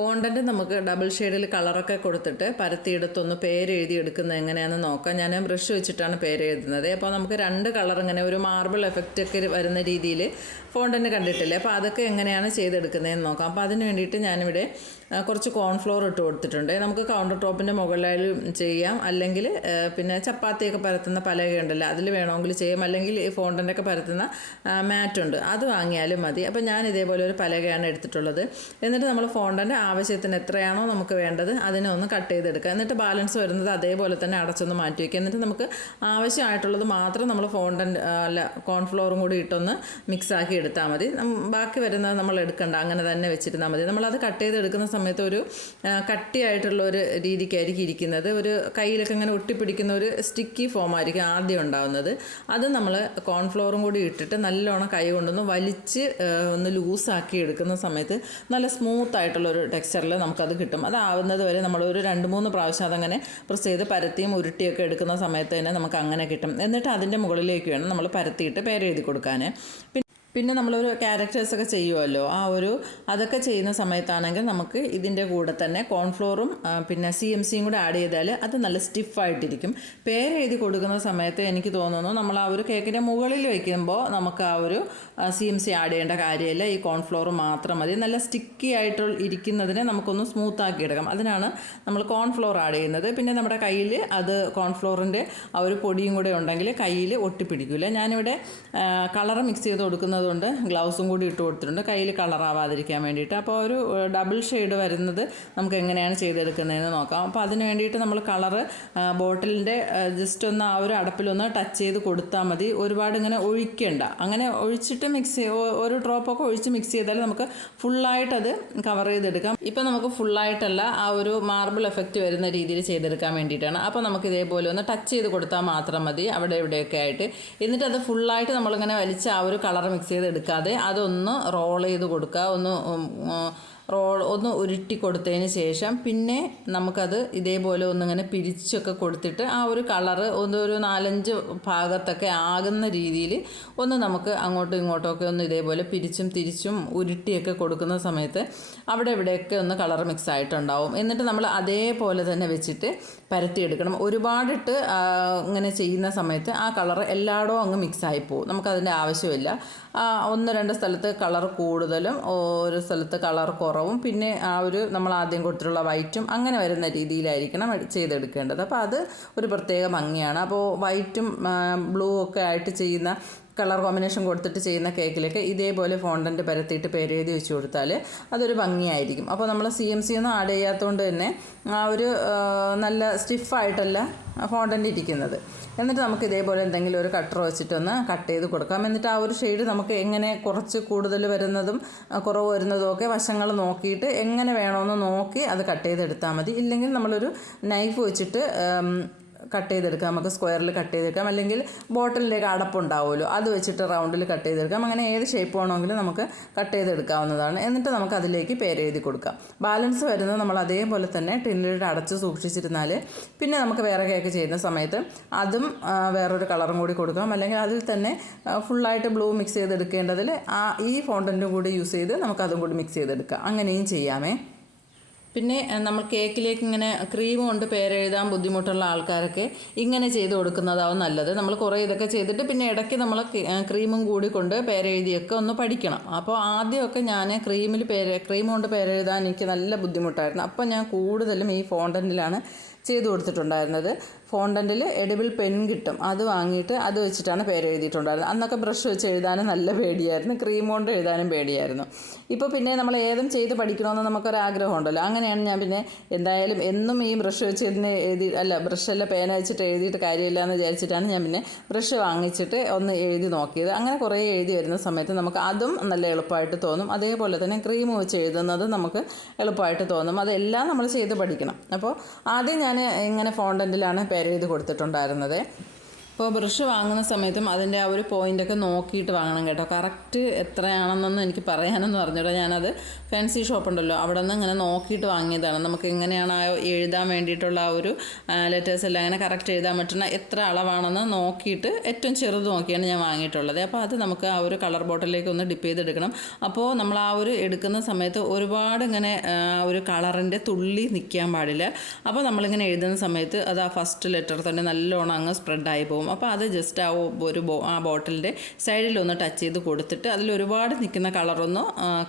Fondant നമുക്ക് double ഷെയ്ഡിൽ കളറൊക്കെ കൊടുത്തിട്ട് പരത്തിയെടുത്തൊന്ന് പേരെഴുതി എടുക്കുന്നത് എങ്ങനെയാണെന്ന് നോക്കാം. ഞാൻ ബ്രഷ് വെച്ചിട്ടാണ് പേരെഴുതുന്നത്. അപ്പോൾ നമുക്ക് രണ്ട് കളർ ഇങ്ങനെ ഒരു മാർബിൾ എഫക്റ്റ് ഒക്കെ വരുന്ന രീതിയിൽ ഫോണ്ടന്റ് കണ്ടിട്ടില്ലേ? അപ്പോൾ അതൊക്കെ എങ്ങനെയാണ് ചെയ്തെടുക്കുന്നതെന്ന് നോക്കാം. അപ്പോൾ അതിന് വേണ്ടിയിട്ട് ഞാനിവിടെ കുറച്ച് കോൺഫ്ലോർ ഇട്ട് കൊടുത്തിട്ടുണ്ട്. നമുക്ക് കൗണ്ടർ ടോപ്പിന്റെ മുകളിലായാലും ചെയ്യാം. അല്ലെങ്കിൽ പിന്നെ ചപ്പാത്തിയൊക്കെ പരത്തുന്ന പലകയുണ്ടല്ലോ അതിൽ വേണമെങ്കിൽ ചെയ്യാം. അല്ലെങ്കിൽ ഈ ഫോണ്ടന്റെയൊക്കെ പരത്തുന്ന മാറ്റുണ്ട് അത് വാങ്ങിയാലും മതി. അപ്പോൾ ഞാൻ ഇതേപോലെ ഒരു പലകയാണ് എടുത്തിട്ടുള്ളത്. എന്നിട്ട് നമ്മൾ ഫോണ്ടന്റെ ആവശ്യത്തിന് എത്രയാണോ നമുക്ക് വേണ്ടത് അതിനെ ഒന്ന് കട്ട് ചെയ്തെടുക്കുക. എന്നിട്ട് ബാലൻസ് വരുന്നത് അതേപോലെ തന്നെ അടച്ചൊന്ന് മാറ്റി വയ്ക്കുക എന്നിട്ട് നമുക്ക് ആവശ്യമായിട്ടുള്ളത് മാത്രം നമ്മൾ ഫോണ്ടന്റ് അല്ല കോൺഫ്ലോറും കൂടി ഇട്ടൊന്ന് മിക്സ് ആക്കി എടുത്താൽ മതി. ബാക്കി വരുന്നത് നമ്മൾ എടുക്കണ്ട. അങ്ങനെ തന്നെ വെച്ചിരുന്നാൽ മതി. നമ്മളത് കട്ട് ചെയ്തെടുക്കുന്ന സമയത്ത് ഒരു കട്ടിയായിട്ടുള്ള ഒരു രീതിക്കായിരിക്കും ഇരിക്കുന്നത്. ഒരു കയ്യിലൊക്കെ ഇങ്ങനെ ഒട്ടിപ്പിടിക്കുന്ന ഒരു സ്റ്റിക്കി ഫോം ആയിരിക്കും ആദ്യം ഉണ്ടാകുന്നത് അത് നമ്മൾ കോൺഫ്ലോറും കൂടി ഇട്ടിട്ട് നല്ലോണം കൈ കൊണ്ടൊന്ന് വലിച്ച് ഒന്ന് ലൂസാക്കി എടുക്കുന്ന സമയത്ത് നല്ല സ്മൂത്ത് ആയിട്ടുള്ള ഒരു ടെക്സ്ചറിൽ നമുക്കത് കിട്ടും. അതാവുന്നത് വരെ നമ്മൾ ഒരു രണ്ട് മൂന്ന് പ്രാവശ്യം അതങ്ങനെ പ്രസ് ചെയ്ത് പരത്തിയും ഉരുട്ടിയൊക്കെ എടുക്കുന്ന സമയത്ത് തന്നെ നമുക്ക് അങ്ങനെ കിട്ടും. എന്നിട്ട് അതിന്റെ മുകളിലേക്ക് വേണം നമ്മൾ പരത്തിയിട്ട് പേരെഴുതി കൊടുക്കാൻ പിന്നെ നമ്മളൊരു ക്യാരക്ടേഴ്സൊക്കെ ചെയ്യുമല്ലോ ആ ഒരു അതൊക്കെ ചെയ്യുന്ന സമയത്താണെങ്കിൽ നമുക്ക് ഇതിന്റെ കൂടെ തന്നെ കോൺഫ്ലോറും പിന്നെ സി എം സിയും കൂടെ ആഡ് ചെയ്താൽ അത് നല്ല സ്റ്റിഫായിട്ടിരിക്കും എഴുതി കൊടുക്കുന്ന സമയത്ത് എനിക്ക് തോന്നുന്നു നമ്മൾ ആ ഒരു കേക്കിന്റെ മുകളിൽ വയ്ക്കുമ്പോൾ നമുക്ക് ആ ഒരു സി എം സി ആഡ് ചെയ്യേണ്ട കാര്യമില്ല. ഈ കോൺഫ്ലോർ മാത്രം മതി. നല്ല സ്റ്റിക്കി ആയിട്ട് ഇരിക്കുന്നതിനെ നമുക്കൊന്ന് സ്മൂത്ത് ആക്കി എടുക്കാം. അതിനാണ് നമ്മൾ കോൺഫ്ലോർ ആഡ് ചെയ്യുന്നത്. പിന്നെ നമ്മുടെ കയ്യിൽ അത് കോൺഫ്ലോറിന്റെ ആ ഒരു പൊടിയും കൂടെ ഉണ്ടെങ്കിൽ കയ്യിൽ ഒട്ടിപ്പിടിക്കില്ല ഞാനിവിടെ കളർ മിക്സ് ചെയ്ത് കൊടുക്കുന്നത് കൊണ്ട് ഗ്ലൗസും കൂടി ഇട്ട് കൊടുത്തിട്ടുണ്ട്. കയ്യിൽ കളറാവാതിരിക്കാൻ വേണ്ടിയിട്ട്. അപ്പോൾ ഒരു ഡബിൾ ഷെയ്ഡ് വരുന്നത് നമുക്ക് എങ്ങനെയാണ് ചെയ്തെടുക്കുന്നതെന്ന് നോക്കാം. അപ്പോൾ അതിന് വേണ്ടിയിട്ട് നമ്മൾ കളറ് ബോട്ടിലിന്റെ ജസ്റ്റ് ഒന്ന് ആ ഒരു അടപ്പിലൊന്ന് ടച്ച് ചെയ്ത് കൊടുത്താൽ മതി. ഒരുപാട് ഇങ്ങനെ ഒഴിക്കേണ്ട. അങ്ങനെ ഒഴിച്ചിട്ട് മിക്സ് ഒരു ഡ്രോപ്പൊക്കെ ഒഴിച്ച് മിക്സ് ചെയ്താൽ നമുക്ക് ഫുള്ളായിട്ടത് കവർ ചെയ്തെടുക്കാം. ഇപ്പം നമുക്ക് ഫുള്ളായിട്ടല്ല ആ ഒരു മാർബിൾ എഫക്റ്റ് വരുന്ന രീതിയിൽ ചെയ്തെടുക്കാൻ വേണ്ടിയിട്ടാണ്. അപ്പോൾ നമുക്ക് ഇതേപോലെ ഒന്ന് ടച്ച് ചെയ്ത് കൊടുത്താൽ മാത്രം മതി. അവിടെ ഇവിടെയൊക്കെ ആയിട്ട്. എന്നിട്ട് അത് ഫുള്ളായിട്ട് നമ്മളിങ്ങനെ വലിച്ച് ആ ഒരു കളർ മിക്സ് ചെയ്ത് എടുക്കാതെ അതൊന്ന് റോൾ ചെയ്ത് കൊടുക്കുക. ഒന്ന് റോൾ ഒന്ന് ഉരുട്ടി കൊടുത്തതിന് ശേഷം പിന്നെ നമുക്കത് ഇതേപോലെ ഒന്നിങ്ങനെ പിരിച്ചൊക്കെ കൊടുത്തിട്ട് ആ ഒരു കളറ് ഒന്ന് ഒരു നാലഞ്ച് ഭാഗത്തൊക്കെ ആകുന്ന രീതിയിൽ ഒന്ന് നമുക്ക് അങ്ങോട്ടും ഇങ്ങോട്ടുമൊക്കെ ഒന്ന് ഇതേപോലെ പിരിച്ചും തിരിച്ചും ഉരുട്ടിയൊക്കെ കൊടുക്കുന്ന സമയത്ത് അവിടെ ഇവിടെയൊക്കെ ഒന്ന് കളർ മിക്സ് ആയിട്ടുണ്ടാവും. എന്നിട്ട് നമ്മൾ അതേപോലെ തന്നെ വെച്ചിട്ട് പരത്തിയെടുക്കണം. ഒരുപാടിട്ട് ഇങ്ങനെ ചെയ്യുന്ന സമയത്ത് ആ കളർ എല്ലായിടവും അങ്ങ് മിക്സ് ആയി പോകും നമുക്കതിന്റെ ആവശ്യമില്ല. ഒന്ന് രണ്ട് സ്ഥലത്ത് കളർ കൂടുതലും ഒരു സ്ഥലത്ത് കളർ കുറവും പിന്നെ ആ ഒരു നമ്മൾ ആദ്യം കൊടുത്തിട്ടുള്ള വൈറ്റും അങ്ങനെ വരുന്ന രീതിയിലായിരിക്കണം ചെയ്തെടുക്കേണ്ടത്. അപ്പോൾ അത് ഒരു പ്രത്യേക ഭംഗിയാണ്. അപ്പോൾ വൈറ്റും ബ്ലൂ ഒക്കെ ആയിട്ട് ചെയ്യുന്ന കളർ കോമ്പിനേഷൻ കൊടുത്തിട്ട് ചെയ്യുന്ന കേക്കിലൊക്കെ ഇതേപോലെ ഫോണ്ടന്റ് പരത്തിയിട്ട് പേരെഴുതി വെച്ച് കൊടുത്താൽ അതൊരു ഭംഗിയായിരിക്കും. അപ്പോൾ നമ്മൾ സി എം സി ഒന്നും ആഡ് ചെയ്യാത്തതുകൊണ്ട് തന്നെ ആ ഒരു നല്ല സ്റ്റിഫായിട്ടല്ല ഫോണ്ടന്റ് ഇരിക്കുന്നത്. എന്നിട്ട് നമുക്ക് ഇതേപോലെ എന്തെങ്കിലും ഒരു കട്ടർ വെച്ചിട്ടൊന്ന് കട്ട് ചെയ്ത് കൊടുക്കാം. എന്നിട്ട് ആ ഒരു ഷെയ്ഡ് നമുക്ക് എങ്ങനെ കുറച്ച് കൂടുതൽ വരുന്നതും കുറവ് വരുന്നതും ഒക്കെ വശങ്ങൾ നോക്കിയിട്ട് എങ്ങനെ വേണമെന്ന് നോക്കി അത് കട്ട് ചെയ്തെടുത്താൽ മതി. ഇല്ലെങ്കിൽ നമ്മളൊരു നൈഫ് വെച്ചിട്ട് കട്ട് ചെയ്തെടുക്കാം. നമുക്ക് സ്ക്വയറിൽ കട്ട് ചെയ്തെടുക്കാം. അല്ലെങ്കിൽ ബോട്ടിലേക്ക് അടപ്പുണ്ടാവുമല്ലോ. അത് വെച്ചിട്ട് റൗണ്ടിൽ കട്ട് ചെയ്തെടുക്കാം. അങ്ങനെ ഏത് ഷേപ്പ് വേണമെങ്കിലും നമുക്ക് കട്ട് ചെയ്തെടുക്കാവുന്നതാണ്. എന്നിട്ട് നമുക്ക് അതിലേക്ക് പേരെഴുതി കൊടുക്കാം. ബാലൻസ് വരുന്നത് നമ്മൾ അതേപോലെ തന്നെ ടിന്നിലിട്ട് അടച്ച് സൂക്ഷിച്ചിരുന്നാൽ പിന്നെ നമുക്ക് വേറെ കേക്ക് ചെയ്യുന്ന സമയത്ത് അതും വേറൊരു കളറും കൂടി കൊടുക്കാം അല്ലെങ്കിൽ അതിൽ തന്നെ ഫുള്ളായിട്ട് ബ്ലൂ മിക്സ് ചെയ്തെടുക്കേണ്ടതിൽ ആ ഈ ഫോണ്ടന്റും കൂടി യൂസ് ചെയ്ത് നമുക്ക് അതും കൂടി മിക്സ് ചെയ്തെടുക്കാം. അങ്ങനെയും ചെയ്യാമേ. പിന്നെ നമ്മൾ കേക്കിലേക്ക് ഇങ്ങനെ ക്രീം കൊണ്ട് പേരെഴുതാൻ ബുദ്ധിമുട്ടുള്ള ആൾക്കാരൊക്കെ ഇങ്ങനെ ചെയ്ത് കൊടുക്കുന്നതാവും നല്ലത്. നമ്മൾ കുറേ ഇതൊക്കെ ചെയ്തിട്ട് പിന്നെ ഇടയ്ക്ക് നമ്മൾ ക്രീമും കൂടി കൊണ്ട് പേരെഴുതിയൊക്കെ ഒന്ന് പഠിക്കണം. അപ്പോൾ ആദ്യമൊക്കെ ഞാൻ ക്രീമിൽ പേര് ക്രീം കൊണ്ട് പേരെഴുതാൻ എനിക്ക് നല്ല ബുദ്ധിമുട്ടായിരുന്നു. അപ്പോൾ ഞാൻ കൂടുതലും ഈ ഫോണ്ടന്റിലാണ് ചെയ്തു കൊടുത്തിട്ടുണ്ടായിരുന്നത്. ഫോണ്ടന്റിൽ എഡിബിൾ പെൻ കിട്ടും. അത് വാങ്ങിയിട്ട് അത് വെച്ചിട്ടാണ് പേര് അന്നൊക്കെ ബ്രഷ് വെച്ച് എഴുതാനും നല്ല പേടിയായിരുന്നു. ക്രീം കൊണ്ട് എഴുതാനും പേടിയായിരുന്നു. ഇപ്പോൾ പിന്നെ നമ്മൾ ഏതും ചെയ്ത് പഠിക്കണമെന്ന് നമുക്കൊരാഗ്രഹം ഉണ്ടല്ലോ അങ്ങനെയാണ് ഞാൻ പിന്നെ എന്തായാലും എന്നും ഈ ബ്രഷ് വെച്ച് ഇതിന് എഴുതി അല്ല ബ്രഷല്ല പേന വെച്ചിട്ട് എഴുതിയിട്ട് കാര്യമില്ല എന്ന് വിചാരിച്ചിട്ടാണ് ഞാൻ പിന്നെ ബ്രഷ് വാങ്ങിച്ചിട്ട് ഒന്ന് എഴുതി നോക്കിയത്. അങ്ങനെ കുറേ എഴുതി വരുന്ന സമയത്ത് നമുക്ക് അതും നല്ല എളുപ്പമായിട്ട് തോന്നും. അതേപോലെ തന്നെ ക്രീം വെച്ച് എഴുതുന്നത് നമുക്ക് എളുപ്പമായിട്ട് തോന്നും. അതെല്ലാം നമ്മൾ ചെയ്ത് പഠിക്കണം. അപ്പോൾ ആദ്യം ഞാൻ ഇങ്ങനെ ഫോണ്ടന്റിലാണ് പേരെഴുതി കൊടുത്തിട്ടുണ്ടായിരുന്നത്. അപ്പോൾ ബ്രഷ് വാങ്ങുന്ന സമയത്തും അതിന്റെ ആ ഒരു പോയിന്റൊക്കെ നോക്കിയിട്ട് വാങ്ങണം കേട്ടോ. കറക്റ്റ് എത്രയാണെന്നൊന്നും എനിക്ക് പറയാനെന്ന് പറഞ്ഞോട്ടോ ഞാനത് ഫാൻസി ഷോപ്പ് ഉണ്ടല്ലോ. അവിടെ നിന്ന് ഇങ്ങനെ നോക്കിയിട്ട് വാങ്ങിയതാണ്. നമുക്ക് എങ്ങനെയാണ് ആ എഴുതാൻ വേണ്ടിയിട്ടുള്ള ആ ഒരു ലെറ്റേഴ്സ് എല്ലാം അങ്ങനെ കറക്റ്റ് എഴുതാൻ പറ്റുന്ന എത്ര അളവാണെന്ന് നോക്കിയിട്ട് ഏറ്റവും ചെറുത് നോക്കിയാണ് ഞാൻ വാങ്ങിയിട്ടുള്ളത്. അപ്പോൾ അത് നമുക്ക് ആ ഒരു കളർ ബോട്ടിലേക്ക് ഒന്ന് ഡിപ്പ് ചെയ്തെടുക്കണം. അപ്പോൾ നമ്മൾ ആ ഒരു എടുക്കുന്ന സമയത്ത് ഒരുപാട് ഇങ്ങനെ ഒരു കളറിന്റെ തുള്ളി നിൽക്കാൻ പാടില്ല. അപ്പോൾ നമ്മളിങ്ങനെ എഴുതുന്ന സമയത്ത് അത് ആ ഫസ്റ്റ് ലെറ്റർ തന്നെ നല്ലോണം അങ്ങ് സ്പ്രെഡായി പോകും. അപ്പോൾ അത് ജസ്റ്റ് ആ ഒരു ബോ ആ ബോട്ടിലിന്റെ സൈഡിലൊന്ന് ടച്ച് ചെയ്ത് കൊടുത്തിട്ട് അതിൽ ഒരുപാട് നിൽക്കുന്ന കളറൊന്ന്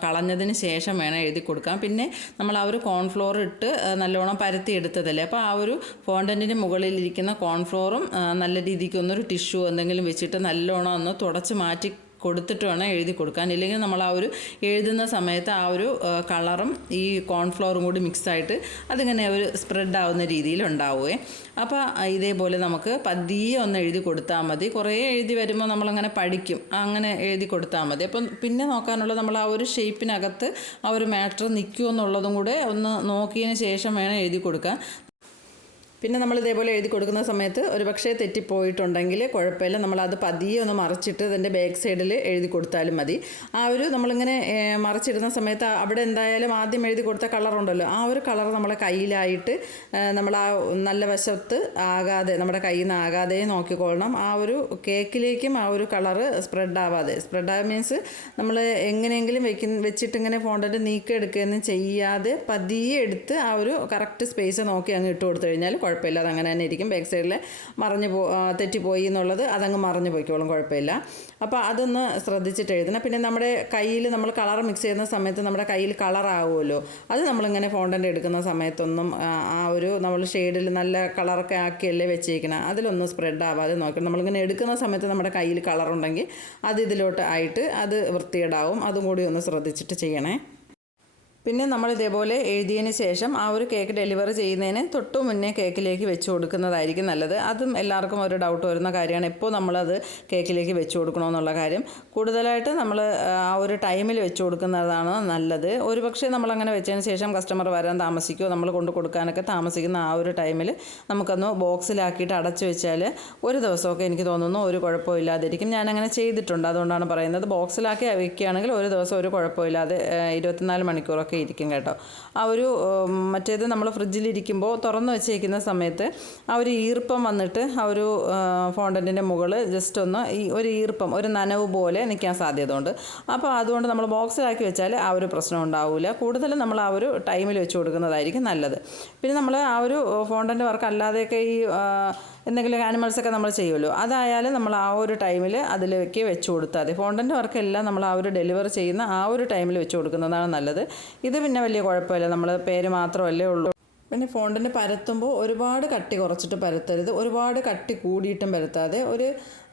കളഞ്ഞതിന് ശേഷം വേണം എഴുതി കൊടുക്കാം പിന്നെ നമ്മൾ ആ ഒരു കോൺഫ്ലോർ ഇട്ട് നല്ലോണം പരത്തി എടുത്തതല്ലേ? അപ്പോൾ ആ ഒരു ഫോണ്ടന്റിന്റെ മുകളിലിരിക്കുന്ന കോൺഫ്ലോറും നല്ല രീതിക്ക് ഒന്നൊരു ടിഷ്യൂ എന്തെങ്കിലും വെച്ചിട്ട് നല്ലോണം ഒന്ന് തുടച്ച് മാറ്റി കൊടുത്തിട്ട് വേണം എഴുതി കൊടുക്കാൻ. ഇല്ലെങ്കിൽ നമ്മൾ ആ ഒരു എഴുതുന്ന സമയത്ത് ആ ഒരു കളറും ഈ കോൺഫ്ലോറും കൂടി മിക്സായിട്ട് അതിങ്ങനെ ഒരു സ്പ്രെഡ് ആവുന്ന രീതിയിൽ ഉണ്ടാവുകയെ അപ്പോൾ ഇതേപോലെ നമുക്ക് പതിയെ ഒന്ന് എഴുതി കൊടുത്താൽ മതി. കുറേ എഴുതി വരുമ്പോൾ നമ്മളങ്ങനെ പഠിക്കും. അങ്ങനെ എഴുതി കൊടുത്താൽ മതി. അപ്പം പിന്നെ നോക്കാനുള്ളത് നമ്മൾ ആ ഒരു ഷേപ്പിനകത്ത് ആ ഒരു മാറ്റർ നിൽക്കുമോ എന്നുള്ളതും കൂടെ ഒന്ന് നോക്കിയതിന് ശേഷം വേണം എഴുതി കൊടുക്കാൻ. പിന്നെ നമ്മൾ ഇതേപോലെ എഴുതി കൊടുക്കുന്ന സമയത്ത് ഒരു പക്ഷേ തെറ്റിപ്പോയിട്ടുണ്ടെങ്കിൽ കുഴപ്പമില്ല. നമ്മളത് പതിയെ ഒന്ന് മറിച്ചിട്ട് അതിന്റെ ബാക്ക് സൈഡിൽ എഴുതി കൊടുത്താലും മതി. ആ ഒരു നമ്മളിങ്ങനെ മറിച്ചിടുന്ന സമയത്ത് അവിടെ എന്തായാലും ആദ്യം എഴുതി കൊടുത്ത കളറുണ്ടല്ലോ ആ ഒരു കളർ നമ്മളെ കയ്യിലായിട്ട് നമ്മൾ ആ നല്ല വശത്ത് ആകാതെ നമ്മുടെ കയ്യിൽ നിന്ന് ആകാതെ നോക്കിക്കൊള്ളണം. ആ ഒരു കേക്കിലേക്കും ആ ഒരു കളറ് സ്പ്രെഡ് ആവാതെ. സ്പ്രെഡ് ആവാ മീൻസ് നമ്മൾ എങ്ങനെയെങ്കിലും വെക്കുന്ന വെച്ചിട്ട് ഇങ്ങനെ ഫോണ്ടന്റ് എടുക്കുകയെന്ന് ചെയ്യാതെ പതിയെ എടുത്ത് ആ ഒരു കറക്റ്റ് സ്പേസ് നോക്കി അങ്ങ് ഇട്ട് കൊടുത്തു കഴിഞ്ഞാൽ കുഴപ്പമില്ല. അത് അങ്ങനെ തന്നെ ഇരിക്കും. ബാക്ക് സൈഡിൽ മറിഞ്ഞു പോ തെറ്റിപ്പോയി എന്നുള്ളത് അതങ്ങ് മറിഞ്ഞു പോയിക്കോളും. കുഴപ്പമില്ല. അപ്പോൾ അതൊന്ന് ശ്രദ്ധിച്ചിട്ട് എഴുതണം. പിന്നെ നമ്മുടെ കയ്യിൽ നമ്മൾ കളർ മിക്സ് ചെയ്യുന്ന സമയത്ത് നമ്മുടെ കയ്യിൽ കളറാവുമല്ലോ അത് നമ്മളിങ്ങനെ ഫോണ്ടന്റ് എടുക്കുന്ന സമയത്തൊന്നും ആ, ഒരു നമ്മൾ ഷെയ്ഡിൽ നല്ല കളറൊക്കെ ആക്കിയല്ലേ വെച്ചേക്കണം. അതിലൊന്നും സ്പ്രെഡ് ആവാതെ നോക്കണം. നമ്മളിങ്ങനെ എടുക്കുന്ന സമയത്ത് നമ്മുടെ കയ്യിൽ കളറുണ്ടെങ്കിൽ അത് ഇതിലോട്ട് ആയിട്ട് അത് വൃത്തികേടാവും. അതും കൂടി ഒന്ന് ശ്രദ്ധിച്ചിട്ട് ചെയ്യണേ. പിന്നെ നമ്മൾ ഇതേപോലെ എഴുതിയതിന് ശേഷം ആ ഒരു കേക്ക് ഡെലിവറി ചെയ്യുന്നതിന് തൊട്ടു മുന്നേ കേക്കിലേക്ക് വെച്ച് കൊടുക്കുന്നതായിരിക്കും നല്ലത്. അതും എല്ലാവർക്കും ഒരു ഡൗട്ട് വരുന്ന കാര്യമാണ്. എപ്പോൾ നമ്മളത് കേക്കിലേക്ക് വെച്ച് കൊടുക്കണമെന്നുള്ള കാര്യം. കൂടുതലായിട്ട് നമ്മൾ ആ ഒരു ടൈമിൽ വെച്ച് കൊടുക്കുന്നതാണ് നല്ലത്. ഒരു പക്ഷേ നമ്മളങ്ങനെ വെച്ചതിന് ശേഷം കസ്റ്റമർ വരാൻ താമസിക്കുമോ നമ്മൾ കൊണ്ട് കൊടുക്കാനൊക്കെ താമസിക്കുന്ന ആ ഒരു ടൈമിൽ നമുക്കൊന്ന് ബോക്സിലാക്കിയിട്ട് അടച്ചു വെച്ചാൽ ഒരു ദിവസമൊക്കെ എനിക്ക് തോന്നുന്നു ഒരു കുഴപ്പമില്ലാതിരിക്കും. ഞാനങ്ങനെ ചെയ്തിട്ടുണ്ട്. അതുകൊണ്ടാണ് പറയുന്നത്. ബോക്സിലാക്കി വയ്ക്കുകയാണെങ്കിൽ ഒരു ദിവസം ഒരു കുഴപ്പമില്ലാതെ ഇരുപത്തിനാല് മണിക്കൂറൊക്കെ ഇരിക്കും കേട്ടോ. ആ ഒരു മറ്റേത് നമ്മൾ ഫ്രിഡ്ജിലിരിക്കുമ്പോൾ തുറന്നു വെച്ചേക്കുന്ന സമയത്ത് ആ ഒരു ഈർപ്പം വന്നിട്ട് ആ ഒരു ഫോണ്ടന്റിന്റെ മുകളിൽ ജസ്റ്റ് ഒന്ന് ഈ ഒരു ഈർപ്പം ഒരു നനവ് പോലെ നിൽക്കാൻ സാധ്യതയുണ്ട്. അപ്പോൾ അതുകൊണ്ട് നമ്മൾ ബോക്സിലാക്കി വെച്ചാൽ ആ ഒരു പ്രശ്നം ഉണ്ടാവില്ല കൂടുതലും നമ്മൾ ആ ഒരു ടൈമിൽ വെച്ച് കൊടുക്കുന്നതായിരിക്കും നല്ലത്. പിന്നെ നമ്മൾ ആ ഒരു ഫോണ്ടന്റ് വർക്ക് അല്ലാതെയൊക്കെ ഈ എന്തെങ്കിലും ആനിമൽസൊക്കെ നമ്മൾ ചെയ്യുമല്ലോ. അതായാലും നമ്മൾ ആ ഒരു ടൈമിൽ അതിലേക്ക് വെച്ച് കൊടുത്താൽ മതി. ഫോണ്ടന്റ് വർക്കെല്ലാം നമ്മൾ ആ ഒരു ഡെലിവർ ചെയ്യുന്ന ആ ഒരു ടൈമിൽ വെച്ച് കൊടുക്കുന്നതാണ് നല്ലത്. ഇത് പിന്നെ വലിയ കുഴപ്പമില്ല. നമ്മൾ പേര് മാത്രമല്ലേ ഉള്ളൂ. പിന്നെ ഫോണ്ടിന് പരത്തുമ്പോൾ ഒരുപാട് കട്ടി കുറച്ചിട്ട് പരത്തരുത്. ഒരുപാട് കട്ടി കൂടിയിട്ടും പരത്താതെ ഒരു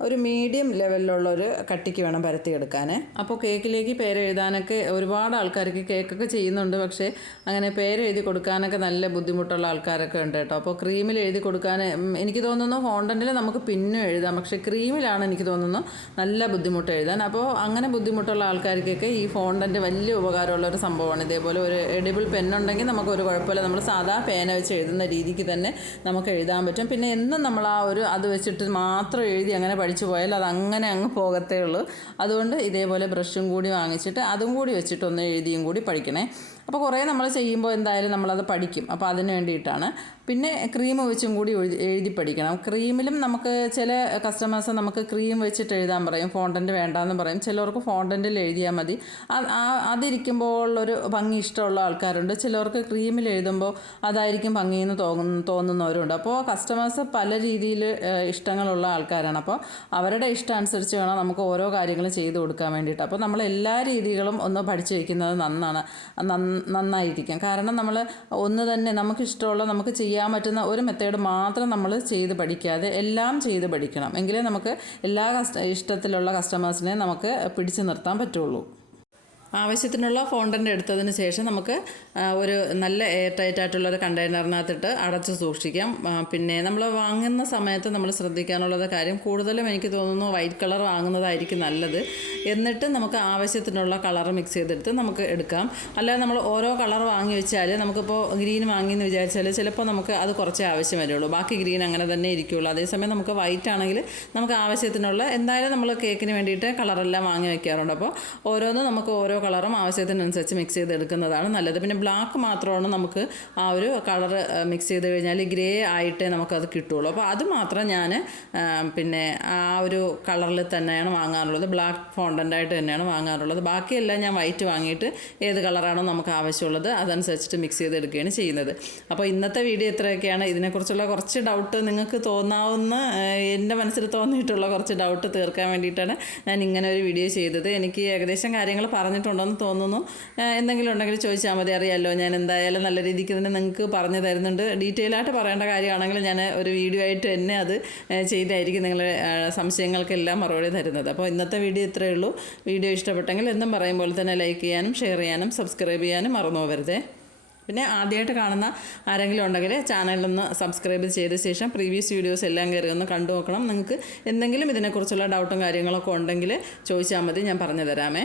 ഒരു മീഡിയം ലെവലിലുള്ള ഒരു കട്ടിക്ക് വേണം പരത്തിയെടുക്കാൻ അപ്പോൾ കേക്കിലേക്ക് പേരെഴുതാനൊക്കെ ഒരുപാട് ആൾക്കാർക്ക് കേക്കൊക്കെ ചെയ്യുന്നുണ്ട്. പക്ഷേ അങ്ങനെ പേരെഴുതി കൊടുക്കാനൊക്കെ നല്ല ബുദ്ധിമുട്ടുള്ള ആൾക്കാരൊക്കെ ഉണ്ട് കേട്ടോ. അപ്പോൾ ക്രീമിൽ എഴുതി കൊടുക്കാൻ എനിക്ക് തോന്നുന്നു ഫോണ്ടന്റിൽ നമുക്ക് പിന്നും എഴുതാം. പക്ഷേ ക്രീമിലാണ് എനിക്ക് തോന്നുന്നു നല്ല ബുദ്ധിമുട്ട് എഴുതാൻ. അപ്പോൾ അങ്ങനെ ബുദ്ധിമുട്ടുള്ള ആൾക്കാർക്കൊക്കെ ഈ ഫോണ്ടന്റ് വലിയ ഉപകാരമുള്ള ഒരു സംഭവമാണ്. ഇതേപോലെ ഒരു എഡിബിൾ പെന്നുണ്ടെങ്കിൽ നമുക്ക് ഒരു കുഴപ്പമില്ല. നമ്മൾ സാധാ പേന വെച്ച് എഴുതുന്ന രീതിക്ക് തന്നെ നമുക്ക് എഴുതാൻ പറ്റും. പിന്നെ എന്നും നമ്മൾ ആ ഒരു അത് വെച്ചിട്ട് മാത്രം എഴുതി അങ്ങനെ പഠിച്ചു പോയാൽ അത് അങ്ങനെ അങ്ങ് പോകത്തേ ഉള്ളൂ. അതുകൊണ്ട് ഇതേപോലെ ബ്രഷും കൂടി വാങ്ങിച്ചിട്ട് അതും കൂടി വെച്ചിട്ട് ഒന്ന് എഴുതിയും കൂടി പഠിക്കണേ. അപ്പോൾ കുറേ നമ്മൾ ചെയ്യുമ്പോൾ എന്തായാലും നമ്മളത് പഠിക്കും. അപ്പോൾ അതിന് വേണ്ടിയിട്ടാണ്. പിന്നെ ക്രീം വെച്ചും കൂടി എഴുതി പഠിക്കണം. ക്രീമിലും നമുക്ക് ചില കസ്റ്റമേഴ്സ് നമുക്ക് ക്രീം വെച്ചിട്ട് എഴുതാൻ പറയും. ഫോണ്ടന്റ് വേണ്ടാന്ന് പറയും. ചിലവർക്ക് ഫോണ്ടന്റിൽ എഴുതിയാൽ മതി. അതിരിക്കുമ്പോൾ ഉള്ളൊരു ഭംഗി ഇഷ്ടമുള്ള ആൾക്കാരുണ്ട്. ചിലവർക്ക് ക്രീമിൽ എഴുതുമ്പോൾ അതായിരിക്കും ഭംഗിയെന്ന് തോന്നുന്നു തോന്നുന്നവരുണ്ട്. അപ്പോൾ കസ്റ്റമേഴ്സ് പല രീതിയിൽ ഇഷ്ടങ്ങളുള്ള ആൾക്കാരാണ്. അപ്പോൾ അവരുടെ ഇഷ്ടം അനുസരിച്ച് വേണം നമുക്ക് ഓരോ കാര്യങ്ങളും ചെയ്തു കൊടുക്കാൻ വേണ്ടിയിട്ട്. അപ്പോൾ നമ്മൾ എല്ലാ രീതികളും ഒന്ന് പഠിച്ചു വയ്ക്കുന്നത് നന്നാണ്. നന്ന- നന്നായിരിക്കും. കാരണം നമ്മൾ ഒന്ന് തന്നെ നമുക്ക് ഇഷ്ടമുള്ള നമുക്ക് ചെയ്യാൻ പറ്റുന്ന ഒരു മെത്തേഡ് മാത്രം നമ്മൾ ചെയ്ത് പഠിക്കാതെ എല്ലാം ചെയ്ത് പഠിക്കണം. എങ്കിലേ നമുക്ക് എല്ലാ കസ്റ്റ ഇഷ്ടത്തിലുള്ള കസ്റ്റമേഴ്സിനെ നമുക്ക് പിടിച്ചു നിർത്താൻ പറ്റുള്ളൂ. ആവശ്യത്തിനുള്ള ഫോണ്ടന്റ് എടുത്തതിന് ശേഷം നമുക്ക് ഒരു നല്ല എയർ ടൈറ്റ് ആയിട്ടുള്ള ഒരു കണ്ടെയ്നറിനകത്തിട്ട് അടച്ച് സൂക്ഷിക്കാം. പിന്നെ നമ്മൾ വാങ്ങുന്ന സമയത്ത് നമ്മൾ ശ്രദ്ധിക്കാനുള്ളത് കാര്യം കൂടുതലും എനിക്ക് തോന്നുന്നു വൈറ്റ് കളർ വാങ്ങുന്നതായിരിക്കും നല്ലത്. എന്നിട്ട് നമുക്ക് ആവശ്യത്തിനുള്ള കളർ മിക്സ് ചെയ്തെടുത്ത് നമുക്ക് എടുക്കാം. അല്ലാതെ നമ്മൾ ഓരോ കളർ വാങ്ങി വെച്ചാൽ നമുക്കിപ്പോൾ ഗ്രീൻ വാങ്ങിയെന്ന് വിചാരിച്ചാൽ ചിലപ്പോൾ നമുക്ക് അത് കുറച്ചേ ആവശ്യം വരുള്ളൂ. ബാക്കി ഗ്രീൻ അങ്ങനെ തന്നെ ഇരിക്കുകയുള്ളൂ അതേസമയം നമുക്ക് വൈറ്റ് ആണെങ്കിൽ നമുക്ക് ആവശ്യത്തിനുള്ള എന്തായാലും നമ്മൾ കേക്കിന് വേണ്ടിയിട്ട് കളറെല്ലാം വാങ്ങി വയ്ക്കാറുണ്ട് അപ്പോൾ ഓരോന്നും നമുക്ക് ഓരോ കളറും ആവശ്യത്തിനനുസരിച്ച് മിക്സ് ചെയ്തെടുക്കുന്നതാണ് നല്ലത്. പിന്നെ ബ്ലാക്ക് മാത്രമാണ് നമുക്ക് ആ ഒരു കളർ മിക്സ് ചെയ്ത് കഴിഞ്ഞാൽ ഗ്രേ ആയിട്ടേ നമുക്കത് കിട്ടുള്ളൂ. അപ്പോൾ അത് മാത്രം ഞാൻ പിന്നെ ആ ഒരു കളറിൽ തന്നെയാണ് വാങ്ങാറുള്ളത്. ബ്ലാക്ക് ഫോണ്ടന്റായിട്ട് തന്നെയാണ് വാങ്ങാറുള്ളത്. ബാക്കിയെല്ലാം ഞാൻ വൈറ്റ് വാങ്ങിയിട്ട് ഏത് കളറാണോ നമുക്ക് ആവശ്യമുള്ളത് അതനുസരിച്ചിട്ട് മിക്സ് ചെയ്തെടുക്കുകയാണ് ചെയ്യുന്നത്. അപ്പോൾ ഇന്നത്തെ വീഡിയോ ഇത്രയൊക്കെയാണ്. ഇതിനെക്കുറിച്ചുള്ള കുറച്ച് ഡൗട്ട് നിങ്ങൾക്ക് തോന്നാവുന്ന എന്റെ മനസ്സിൽ തോന്നിയിട്ടുള്ള കുറച്ച് ഡൗട്ട് തീർക്കാൻ വേണ്ടിയിട്ടാണ് ഞാൻ ഇങ്ങനെ ഒരു വീഡിയോ ചെയ്തത്. എനിക്ക് ഏകദേശം കാര്യങ്ങൾ പറഞ്ഞിട്ടുണ്ടെന്ന് തോന്നുന്നു. എന്തെങ്കിലും ഉണ്ടെങ്കിൽ ചോദിച്ചാൽ മതി അറിയാമല്ലോ ഞാൻ എന്തായാലും നല്ല രീതിക്ക് തന്നെ നിങ്ങൾക്ക് പറഞ്ഞു തരുന്നുണ്ട്. ഡീറ്റെയിൽ ആയിട്ട് പറയേണ്ട കാര്യമാണെങ്കിൽ ഞാൻ ഒരു വീഡിയോ ആയിട്ട് തന്നെ അത് ചെയ്തായിരിക്കും നിങ്ങളുടെ സംശയങ്ങൾക്കെല്ലാം മറുപടി തരുന്നത്. അപ്പോൾ ഇന്നത്തെ വീഡിയോ ഇത്രയേ ഉള്ളൂ. വീഡിയോ ഇഷ്ടപ്പെട്ടെങ്കിൽ എന്നും പറയും പോലെ തന്നെ ലൈക്ക് ചെയ്യാനും ഷെയർ ചെയ്യാനും സബ്സ്ക്രൈബ് ചെയ്യാനും മറന്നു പോകരുതേ പിന്നെ ആദ്യമായിട്ട് കാണുന്ന ആരെങ്കിലും ഉണ്ടെങ്കിൽ ചാനലൊന്ന് സബ്സ്ക്രൈബ് ചെയ്ത ശേഷം പ്രീവിയസ് വീഡിയോസ് എല്ലാം കയറി ഒന്ന് കണ്ടു നോക്കണം. നിങ്ങൾക്ക് എന്തെങ്കിലും ഇതിനെക്കുറിച്ചുള്ള ഡൗട്ടും കാര്യങ്ങളൊക്കെ ഉണ്ടെങ്കിൽ ചോദിച്ചാൽ മതി ഞാൻ പറഞ്ഞു തരാമേ.